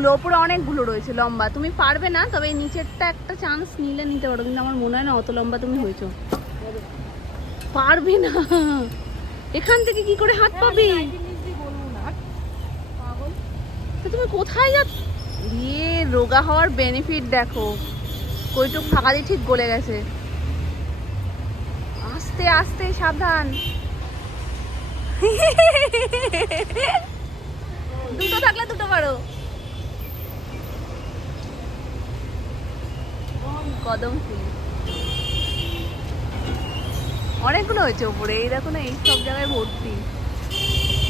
অনেকগুলো, ওপরে অনেকগুলো রয়েছে লম্বা। তুমি পারবে না, তবে এই নিচেরটা একটা চান্স নিলে নিতে পারো, কিন্তু আমার মনে হয় না অত লম্বা তুমি হয়েছো। পারবে না, এখান থেকে কি করে হাত পাবে? তুমি কোথায় যাচ্ছ? ইয়ে, রোগা হওয়ার বেনিফিট দেখো, কইটুক ফাঁকা দিয়ে ঠিক গলে গেছে। আস্তে আস্তে, সাবধান। দুটো থাকলে দুটো পারো। কদম ফুল অনেকগুলো হয়েছে উপরে, এই দেখো না, এই সব জায়গায় ভর্তি।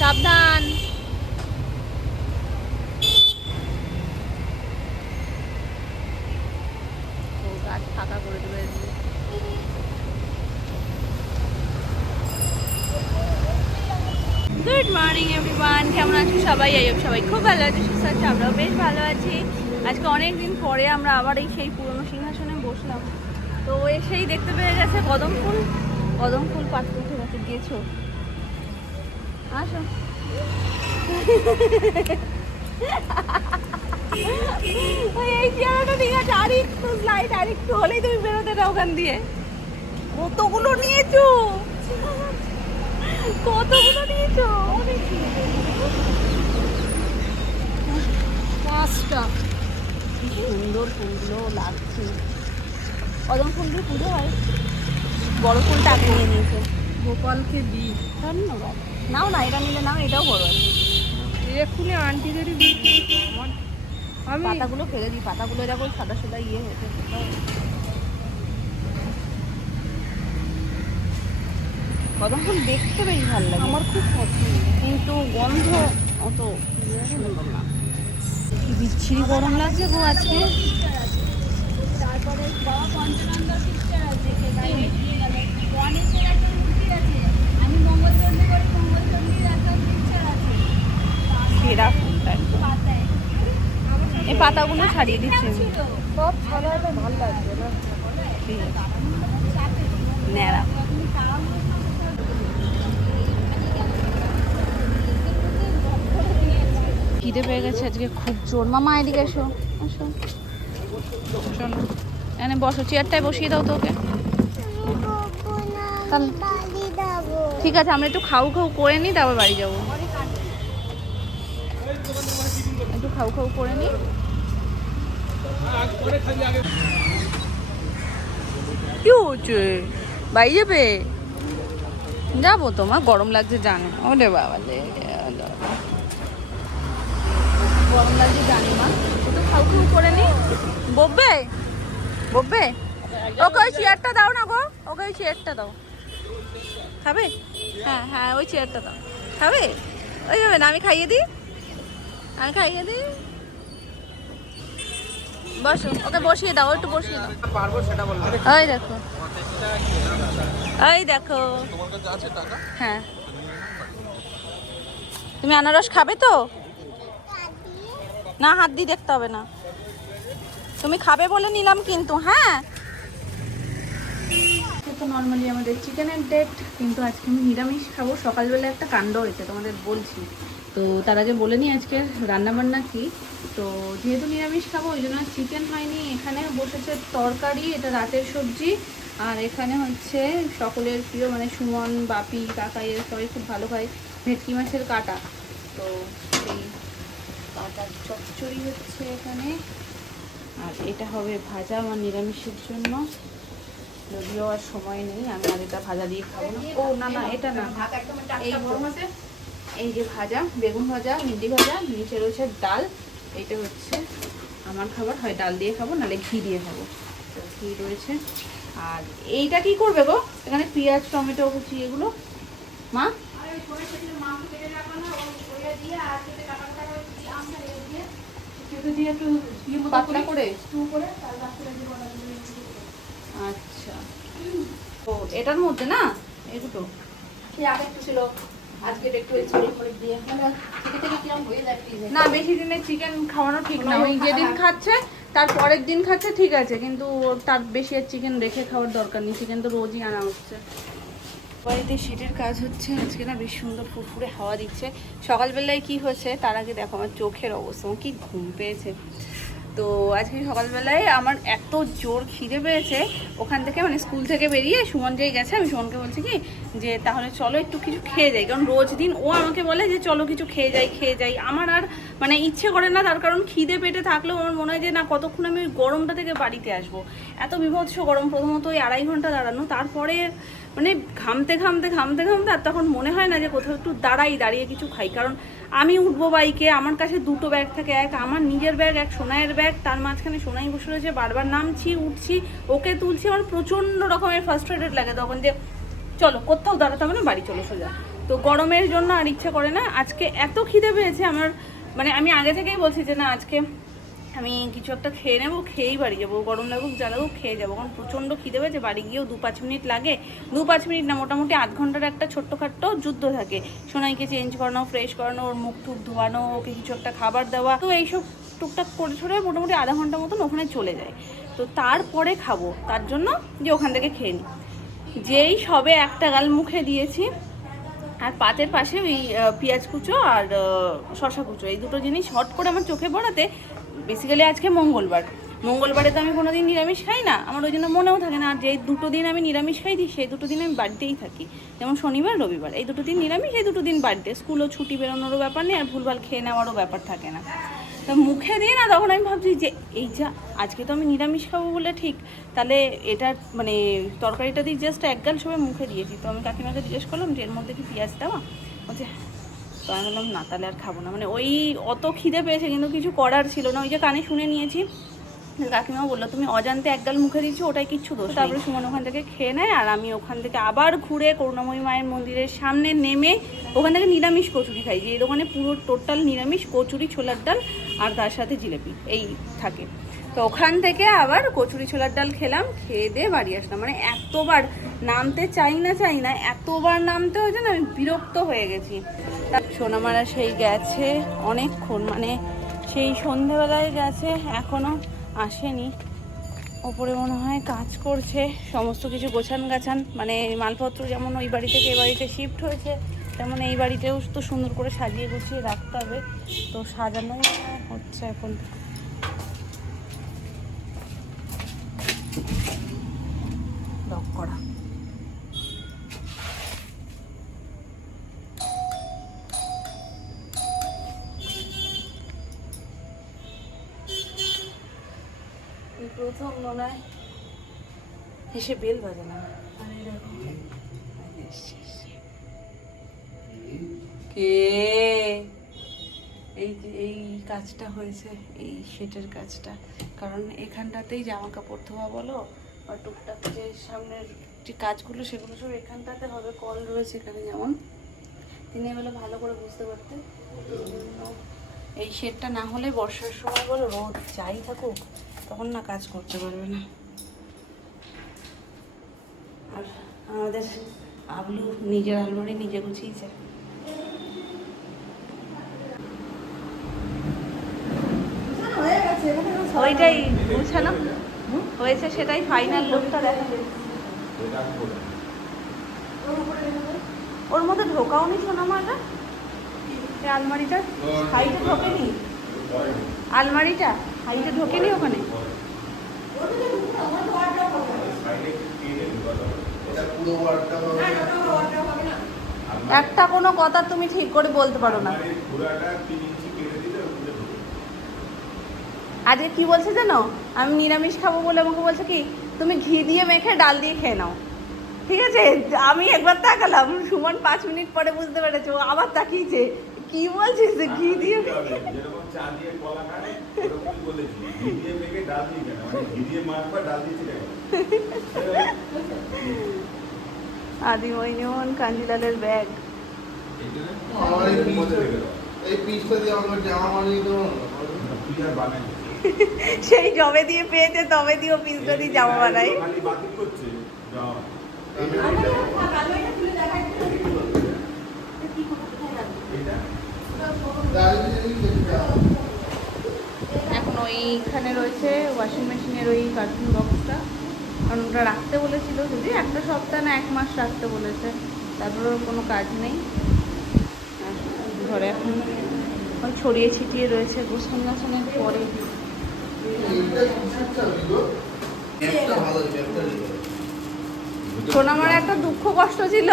সাবধান। ও গাছ ফাঁকা করে দেবে। গুড মর্নিং এভরিওয়ান, কেমন আছো সবাই? সবাই খুব ভালো আছে, সুস্থ আছে, আমরাও বেশ ভালো আছি। আজকে অনেক দিন পরে আমরা আবার এই সেই পুরনো সিংহাসনে বসলাম। তো এসেই দেখতে পেয়ে গেছে কদম ফুল। কদম ফুল পাড়তে উঠে গেছে, গেছো? আসো। এই চেয়ারটা ঠিক আছে, আর একটু স্লাইড, আর একটু হলেই তুমি বেরোতে না ওখান দিয়ে। কতগুলো নিয়েছো? কতগুলো নিয়েছো? পাঁচটা। কি সুন্দর ফুলগুলো লাগছে। কদম ফুল দিয়ে পুজো হয়। বড় ফুলটা আগে নিয়ে নিয়েছে। গোপালকে দিই। ধন্যবাদ। নাও না, এটা নিলে নাও, এটাও বড় আছে। এক্ষুনি আন্টিদেরই দিই। আমি পাতাগুলো ফেলে দিই, পাতাগুলো এরকম সাদা সাদা ইয়ে হয়েছে। কদম ফুল দেখতে বেশ ভালো লাগে, আমার খুব পছন্দ। কিন্তু গন্ধ অত সুন্দর না। কি বিচ্ছিরি গরম লাগছে গো আজকে। তারপরে বাবা পঞ্চনন্দা সিস্টার আছে, গণেশের একটা মূর্তি আছে। আমি মঙ্গলচণ্ডী করি, মঙ্গলচণ্ডীর একটা পিকচার আছে। সেরা ফুলটা একদম। পাতায় এই পাতাগুলো ছাড়িয়ে দিচ্ছে সব ছাড়ালে ভালো লাগবে না। ঠিক আছে, ন্যাড়া। খিদে পেয়ে গেছে আজকে খুব জোর। মামা এদিকে এসো, আসো, শোনো, এখানে বসো, চেয়ারটায় বসিয়ে দাও তো ওকে। তাহলে ঠিক আছে, আমরা একটু খাও খাও করে নিই, তারপর বাড়ি যাবো। একটু খাও খাও করে নিই। কি হচ্ছে? বাড়ি যাবে? যাবো, তোমার গরম লাগছে জানো। ওরে বাবা রে, গরম লাগছে জানি মা, একটু খাও খাও করে নি। বকবে বকবে, ওকে ওই চেয়ারটা দাও না গো, ওকে ওই চেয়ারটা দাও। খাবে? হ্যাঁ হ্যাঁ, ওই চেয়ারটা দাও। খাবে? ওই যাবে না, আমি খাইয়ে দিই, আমি খাইয়ে দিই। বসো, ওকে বসিয়ে দাও, একটু বসিয়ে দাও। ওই দেখো, ওই দেখো। হ্যাঁ, তুমি আনারস খাবে তো? না, হাত দিয়ে দেখতে হবে না, তুমি খাবে বলে নিলাম কিন্তু। হ্যাঁ, তো নর্মালি আমাদের চিকেনের ডেট, কিন্তু আজকে আমি নিরামিষ খাবো। সকালবেলা একটা কাণ্ড হয়েছে, তোমাদের বলছি। তো তার আগে বলে নিই আজকে রান্নাবান্না কি। তো যেহেতু নিরামিষ খাবো, ওই জন্য চিকেন হয়নি। এখানে বসেছে তরকারি, এটা রাতের সবজি। আর এখানে হচ্ছে সকলের প্রিয়, মানে সুমন, বাপি, কাকাই, এর সবাই খুব ভালো খায় ভেটকি মাছের কাটা। তো সেই কাটার চচ্চড়ি হচ্ছে এখানে। আর এটা হবে ভাজা আমার নিরামিষের জন্য, যদিও আর সময় নেই, আমি আর এটা ভাজা দিয়ে খাবো না। ও না না, এটা না, এই যে ভাজা, বেগুন ভাজা, ভেন্ডি ভাজা, নিচে রয়েছে ডাল। এইটা হচ্ছে আমার খাবার, হয় ডাল দিয়ে খাবো, নাহলে ঘি দিয়ে খাবো। তো ঘি রয়েছে। আর এইটা কি করবে গো? এখানে পেঁয়াজ, টমেটো কুচি, এগুলো মা পাতলা করে। আচ্ছা, ও এটার মধ্যে না এই দুটো ছিল। আজকে একটু দিয়ে না, বেশি দিনের চিকেন খাওয়ানো ঠিক না। ওই যেদিন খাচ্ছে তার পরের দিন খাচ্ছে ঠিক আছে, কিন্তু তার বেশি আর চিকেন রেখে খাওয়ার দরকার নেই। চিকেন তো রোজই আনা হচ্ছে। বাড়িতে শেডের কাজ হচ্ছে আজকে না, বেশ সুন্দর ফুরফুরে হাওয়া দিচ্ছে। সকালবেলায় কি হয়েছে তার আগে দেখো আমার চোখের অবস্থা, আমার কি ঘুম পেয়েছে। তো আজকে সকালবেলায় আমার এত জোর খিদে পেয়েছে, ওখান থেকে মানে স্কুল থেকে বেরিয়ে সুমন যেই গেছে, আমি সুমনকে বলছি কি যে তাহলে চলো একটু কিছু খেয়ে যাই, কারণ রোজ দিন ও আমাকে বলে যে চলো কিছু খেয়ে যাই। আমার আর মানে ইচ্ছে করে না, তার কারণ খিদে পেটে থাকলেও আমার মনে হয় যে না কতক্ষণ আমি ওই গরমটা থেকে বাড়িতে আসবো। এত বিভৎস গরম, প্রথমত ওই 2.5 ঘন্টা দাঁড়ানো, তারপরে মানে ঘামতে আর তখন মনে হয় না যে কোথাও একটু দাঁড়িয়ে কিছু খাই। কারণ আমি উঠবো বাইকে, আমার কাছে 2টো ব্যাগ থাকে, এক আমার নিজের ব্যাগ, এক সোনাইয়ের ব্যাগ, তার মাঝখানে সোনাই বসে রয়েছে, বারবার নামছি উঠছি, ওকে তুলছি। আমার প্রচণ্ড রকমের ফার্স্ট্রেটেড লাগে তখন যে চলো কোথাও দাঁড়াতে হবে না, বাড়ি চলো সোজা। তো গরমের জন্য আর ইচ্ছে করে না। আজকে এত খিদে পেয়েছে আমার, মানে আমি আগে থেকেই বলছি যে না আজকে আমি কিছু একটা খেয়ে নেবো, খেয়েই বাড়ি যাবো, গরম লাগুক যা লাগুক খেয়ে যাবো, কারণ প্রচণ্ড খিদে পেয়েছে। বাড়ি গিয়েও 2-5 মিনিট লাগে, 2-5 মিনিট না, মোটামুটি আধ ঘন্টার একটা ছোট্টখাট্টো যুদ্ধ থাকে। সোনাইকে চেঞ্জ করানো, ফ্রেশ করানো, ওর মুখ টুক ধোয়ানো, ওকে কিছু একটা খাবার দেওয়া, তো এইসব টুকটাক করে ছোড়ে মোটামুটি আধা ঘন্টা মতন ওখানে চলে যায়। তো তারপরে খাবো, তার জন্য যে ওখান থেকে খেয়ে নিই। যেই সবে একটা গাল মুখে দিয়েছি, আর পাতের পাশে ওই পেঁয়াজ কুচো আর শশা কুচো, এই দুটো জিনিস হট করে আমার চোখে পড়াতে, বেসিক্যালি আজকে মঙ্গলবারে তো আমি কোনো দিন নিরামিষ খাই না, আমার ওই জন্য মনেও থাকে না। আর যেই 2টো দিন আমি নিরামিষ খাই দিই, সেই 2টো দিন আমি বাড়িতেই থাকি, যেমন শনিবার রবিবার, এই 2টো দিন নিরামিষ, এই 2টো দিন বাড়িতে। স্কুলও ছুটি, বেরোনোরও ব্যাপার নেই, আর ভুলভাল খেয়ে নেওয়ারও ব্যাপার থাকে না। তো মুখে দিয়ে না তখন আমি ভাবছি যে এই যা আজকে তো আমি নিরামিষ খাবো বলে ঠিক, তাহলে এটা মানে তরকারিটা দিয়ে জাস্ট এক গাল সবাই মুখে দিয়েছি। তো আমি কাকিমাকে জিজ্ঞেস করলাম যে এর মধ্যে কি পেঁয়াজ দেওয়া, বলছে। তো আমি বললাম না তাহলে আর খাবো না, মানে ওই অত খিদে পেয়েছে কিন্তু কিছু করার ছিল না। ওই যে কানে শুনে নিয়েছি, কাকিমা বললো তুমি অজান্তে এক গাল মুখে দিচ্ছ, ওটাই কিচ্ছু দোষ। তারপরে সুমন ওখান থেকে খেয়ে নেয়, আর আমি ওখান থেকে আবার ঘুরে করুণাময়ী মায়ের মন্দিরের সামনে নেমে ওখান থেকে নিরামিষ কচুরি খাই, যে এই দোকানে পুরো টোটাল নিরামিষ কচুরি, ছোলার ডাল আর তার সাথে জিলেপি এই থাকে। তো ওখান থেকে আবার কচুরি ছোলার ডাল খেলাম, খেয়ে দিয়ে বাড়ি আসলাম। মানে এতবার নামতে চাই না, এতবার নামতে হয়েছে না, আমি বিরক্ত হয়ে গেছি। সোনামারা সেই গেছে অনেকক্ষণ, মানে সেই সন্ধেবেলায় গেছে, এখনও আসেনি। ওপরে মনে হয় কাজ করছে, সমস্ত কিছু গোছান গাছান, মানে মালপত্র যেমন ওই বাড়ি থেকে এই বাড়িতে শিফট হয়েছে, তেমন এই বাড়িতেও তো সুন্দর করে সাজিয়ে গুছিয়ে রাখতে হবে। তো সাজানোই হচ্ছে এখন। লক করা। প্রথম মনে হয় এসে বেল বাজে না। কে এই যে এই কাজটা হয়েছে, এই শেটের কাজটা, কারণ এখানটাতেই জামা কাপড় ধোয়া বলো বা টুকটাক যে সামনের যে কাজগুলো সেগুলো সব এখানটাতে হবে। কল রয়েছে এখানে, যেমন তিনি বলে ভালো করে বুঝতে পারতেন। এই শেডটা না হলে বর্ষার সময় বলো রোদ যাই থাকুক তখন না কাজ করতে পারবে না। আর আমাদের আবলু নিজের আলমারি নিজে গুছিয়েছে। ওইটাই গুছানো হয়েছে, সেটাই ফাইনাল লুকটা দেখাবে। ওর মধ্যে ঢোকাও নি সোনামাটা, এই আলমারিটা হাইটে ঢোকেনি, আলমারিটা হাইটে ঢোকেনি ওখানে। একটা কোনো কথা তুমি ঠিক করে বলতে পারো না। আজকে কি বলছে জানো, আমি নিরামিষ খাবো বলে আমাকে বলছে কি তুমি ঘি দিয়ে মেখে ডাল দিয়ে খেয়ে নাও। ঠিক আছে, আমি একবার তাকালাম, সুমন 5 মিনিট পরে বুঝতে পেরেছে, ও আবার তাকিয়েছে কি বলছিস ঘি দিয়ে আদিময়ন কাঞ্জিলালের ব্যাগ। সেই জবে দিয়ে পেয়েছে তবে দিয়ে পিসটা দিয়ে জামা বানাই। এখন ওইখানে রয়েছে ওয়াশিং মেশিনের ওই কার্টুন বক্সটা, কারণ ওটা রাখতে বলেছিল, যদি একটা সপ্তাহ না 1 মাস রাখতে বলেছে। তারপরে ওর কোনো কাজ নেই। আর ঘরে এখন ওই ছড়িয়ে ছিটিয়ে রয়েছে গোসল গাছনের পরে। সোনামার একটা দুঃখ কষ্ট ছিল,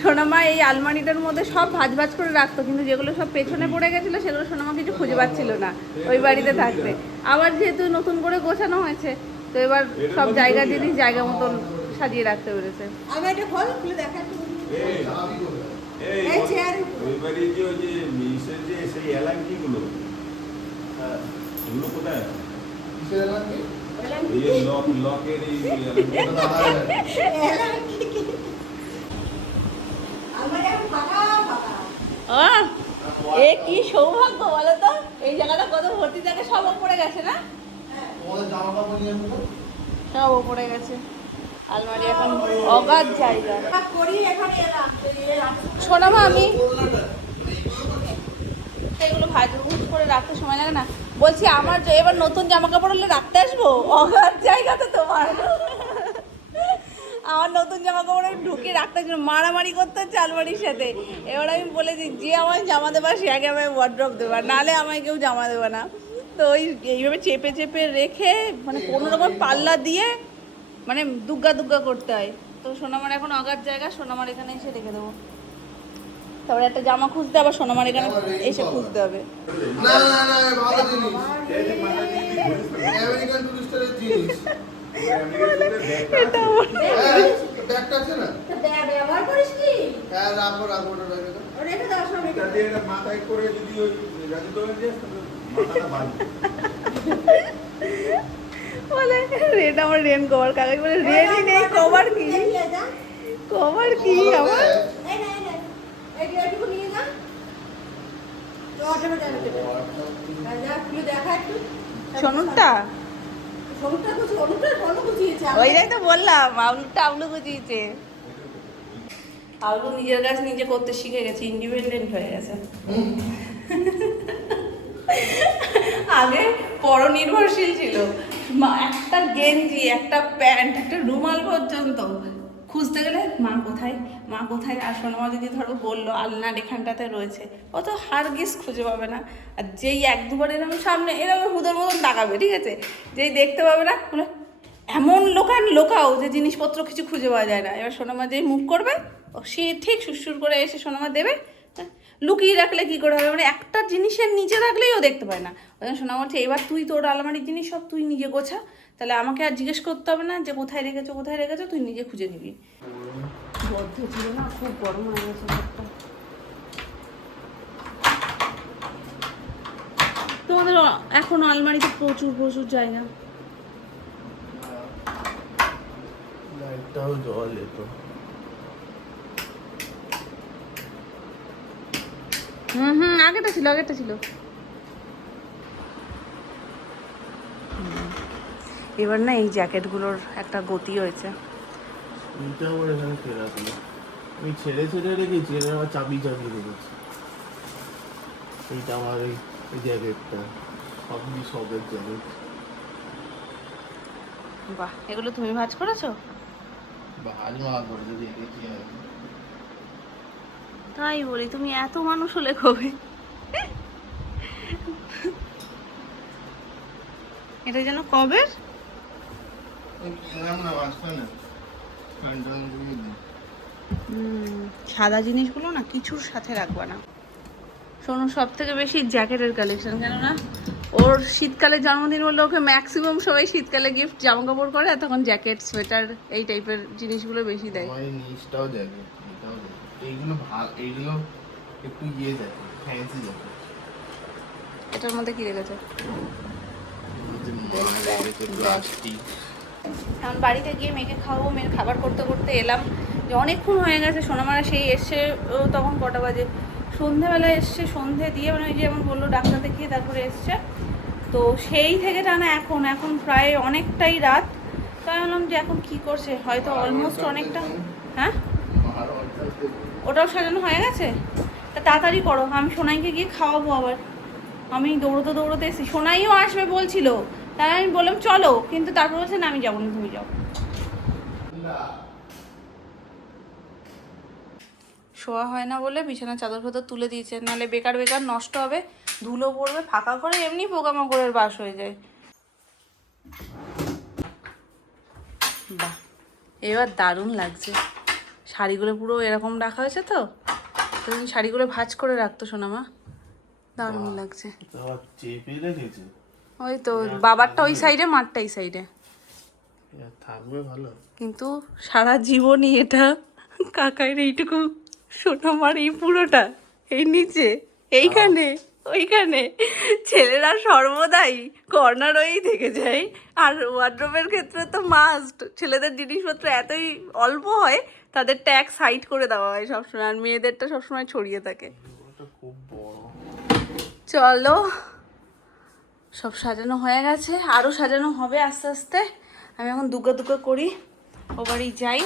সোনামা এই আলমারিটার মধ্যে সব ভাঁজ ভাঁজ করে রাখতো, কিন্তু যেগুলো সব পেছনে পড়ে গেছিলো সেগুলো সোনামা কিছু খুঁজে পাচ্ছিল না ওই বাড়িতে থাকতে। আবার যেহেতু নতুন করে গোছানো হয়েছে, তো এবার সব জায়গা জিনিস জায়গা মতন সাজিয়ে রাখতে পেরেছে। আমি এটা খোল খুলে দেখা একটু। এই চেয়ার ওই বাড়ি যে ওই যে মিসের যে সেই এলাঙ্কিগুলো, হ্যাঁ ওগুলো কোথায়? কিসের এলাঙ্কি? এই লকের এই এ কি সৌভাগ্য বলো তো, এই জায়গাটা কত ভর্তি থাকে, সব ওপরে গেছে না, তোমাদের জামা কাপড় নিয়ে আসবো। সব ওপরে গেছে। আলমারি এখন অগাধ জায়গা। সোনামা আমি সেগুলো ভাজ করে রাখতে সময় লাগে না, বলছি আমার এবার নতুন জামা কাপড় হলে রাখতে আসবো, অগাধ জায়গা তো তোমার। আমার নতুন জামা কাপড় আমি ঢুকে রাখতে আসবো, মারামারি করতে হচ্ছে আলমারির সাথে। এবার আমি বলেছি যে আমায় জামা দেবা সে আগে আমায় ওয়ার্ড্রপ দেবা, নাহলে আমায় কেউ জামা দেবে না। তো ওই এইভাবে চেপে চেপে রেখে মানে কোনো রকম পাল্লা দিয়ে মানে দুগ্গা দুগ্গা করতে হয়। তো সোনামার এখন অগাধ জায়গা, সোনামার এখানে এসে রেখে দেবো। তারপরে একটা জামা খুঁজতে আবার সোনামার এখানে এসে খুঁজতে হবে। না না না, ভালো জিনিস, আমেরিকান টুরিস্টের জিনিস। ব্যাগটা আছে না? ব্যবহার করিস কি? হ্যাঁ, রাখো রাখো, ওটা রেখে দাও। রেখে দাও সব এটা দিয়ে এটা মাথায় করে যদি ওই রাজু দোকান যাস মাথাটা বাঁধ। বলে রেন আমার রেন কভার, কাগজ বলে রেনই নেই, কভার কি কভার কি আমার। এই না এই এইটুকু নিয়ে যা। তো অটোমে যাবে তো। যা খুলে দেখা একটু। সোনুরটা সবটা কিছু অনুটা বুঝিয়েছে। ওইটাই তো বললাম, আউলু গুজিয়েছে। আউলু নিজের কাজ নিজে করতে শিখে গেছে, ইন্ডিপেন্ডেন্ট হয়ে গেছে। আগে পরনির্ভরশীল ছিল, একটা গেঞ্জি, একটা প্যান্ট, একটা রুমাল পর্যন্ত খুঁজতে গেলে মা কোথায় মা কোথায়। আর সোনামা দিদি ধরো বললো আলনার এখানটাতে রয়েছে, ও তো হারগিস খুঁজে পাবে না। আর যেই এক দুবার এরকম সামনে এরকম হুদোর মতন তাকাবে, ঠিক আছে, যেই দেখতে পাবে না বলে এমন লোকাও যে জিনিসপত্র কিছু খুঁজে পাওয়া যায় না। এবার সোনামা যেই মুভ করবে ও সে ঠিক সুরসুর করে এসে সোনামা দেবে। লুকিয়ে রাখলে কি করে হবে, মানে একটা জিনিসের নিচে রাখলেই ও দেখতে পায় না। ওই জন্য সোনা বলছে এবার তুই তোর আলমারির জিনিস সব তুই নিজে গোছা, তাহলে আমাকে আর জিজ্ঞেস করতে হবে না যে কোথায় রেখেছো, তুই নিজে খুঁজে নিবি। বদ্ধ ছিল না, খুব গরম হয়ে গেছে ঘরটা। তোমাদের এখন আলমারিতে প্রচুর জায়গা। লাইটটাও জল এত। আগেটা ছিল। এবার না এই জ্যাকেটগুলোর একটা গতি হয়েছে। এইটা আমার এখানে ফেরা ছিল, আমি ছেড়ে রেখেছি, এবার আমার চাবি রেখেছি। এইটা আমার এই জ্যাকেটটা, সবের জ্যাকেট। বাহ, এগুলো তুমি ভাঁজ করেছো? ভাজ মা করে যদি রেখেছি আর কি। তাই বলি, তুমি এত মানুষ হলে কবে? এটা যেন কবের সাদা জিনিসগুলো না কিছুর সাথে রাখবা না। শোনো, সব থেকে বেশি জ্যাকেটের কালেকশন, কেননা ওর শীতকালে জন্মদিন বললে ওকে ম্যাক্সিমাম সবাই শীতকালে গিফট জামা কাপড় করে, আর তখন জ্যাকেট সোয়েটার এই টাইপের জিনিসগুলো বেশি দেয়। নিচটাও জ্যাকেট, এইগুলো একটু জ্যাকেট, ফ্যান্সি জ্যাকেট। এটার মধ্যে কি রেখেছে? এখন বাড়িতে গিয়ে মেয়েকে খাওয়াবো, মেয়ের খাবার করতে এলাম যে অনেকক্ষণ হয়ে গেছে। সোনামারা সেই এসছে তখন কটা বাজে, সন্ধেবেলায় এসছে, সন্ধে দিয়ে মানে ওই যে যেমন বললো ডাক্তার দেখিয়ে তারপরে এসছে। তো সেই থেকে টানা এখন প্রায় অনেকটাই রাত। তাই বললাম যে এখন কি করছে, হয়তো অলমোস্ট অনেকটা। হ্যাঁ, ওটাও সাজানো হয়ে গেছে, তা তাড়াতাড়ি করো, আমি সোনাইকে গিয়ে খাওয়াবো। আবার আমি দৌড়তে এসেছি, সোনাইও আসবে বলছিল, তাই আমি বললাম চলো, কিন্তু তারপর বলছে না আমি যাবো না, তুমি যাও। শোয়া হয় না বলে বিছানা চাদর ফাদর তুলে দিয়েছে, নাহলে বেকার বেকার নষ্ট হবে, ধুলো পড়বে, ফাঁকা করে এমনি পোকামাকড়ের বাস হয়ে যায়। বাহ, এবার দারুণ লাগছে। শাড়িগুলো পুরো এরকম রাখা হয়েছে তো, তুমি শাড়িগুলো ভাঁজ করে রাখতো সোনামা, দারুণ লাগছে। আবার চেপে রেখেছে, ওই তো বাবারটা ওই সাইডে, মারটা এই সাইডে, এটা থাকবে ভালো। কিন্তু সারা জীবনই এটা কাকাইয়ের এইটুকু সোনামার এই পুরোটা এই নিচে এইখানে ওইখানে ছেলেরা সর্বদাই কর্নার হয়েই থেকে যায়। আর ওয়ার্ড্রোবের ক্ষেত্রে তো মাস্ট, ছেলেদের জিনিসপত্র এতই অল্প হয় তাদের ট্যাগ সাইড করে দেওয়া হয় সবসময়, আর মেয়েদেরটা সবসময় ছড়িয়ে থাকে। ওটা খুব বড়। চলো, সব সাজানো হয়ে গেছে, আরও সাজানো হবে আস্তে আস্তে। আমি এখন দুগ্গা দুগ্গা করি, ও বাড়ি যাই,